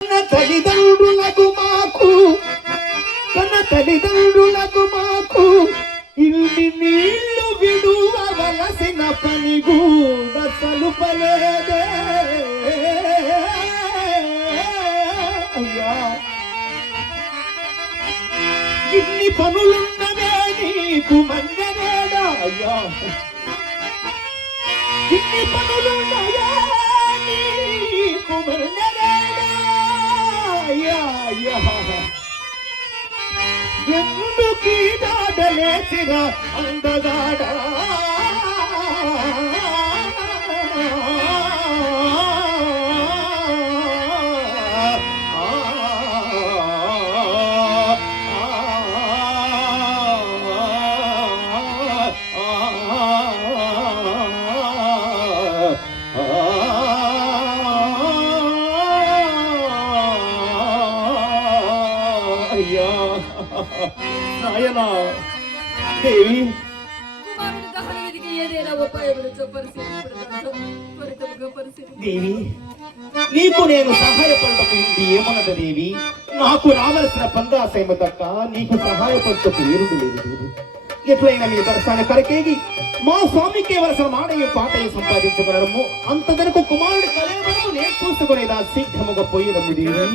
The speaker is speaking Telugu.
తల్లిదండ్రులకు మాకు తన తల్లిదండ్రులకు మాకు ఇల్లి నీళ్లు విడువవలసిన పని కూడా సలుపలేదే అయ్యా. ఇన్ని పనులున్నవే నీకు మందనేడా అయ్యా, ఇన్ని పనులున్నవే నీకు మందనేడా అయ్యా అయ్యా. ఎందుకీ దాడలేసిన అందగాడా అయ్యా నాయనా. దేవి దేవి నీకు నేను సహాయపడటకు ఇది ఏమన్నది దేవి? నాకు రావలసిన పందాసైమ దక్క నీకు సహాయపడటకు ఏరుడు లేదు దేవి. ఎట్లయినా మీ దర్శనాన్ని కరకేగి మా స్వామికి వలసిన మాడయ్య పాటయ్య సంపాదించుకున్నాము. అంతదనకు కుమారుడు కలేవరం నేను చూసుకునేదా శీఘ్రముగా పోయినము దేవి.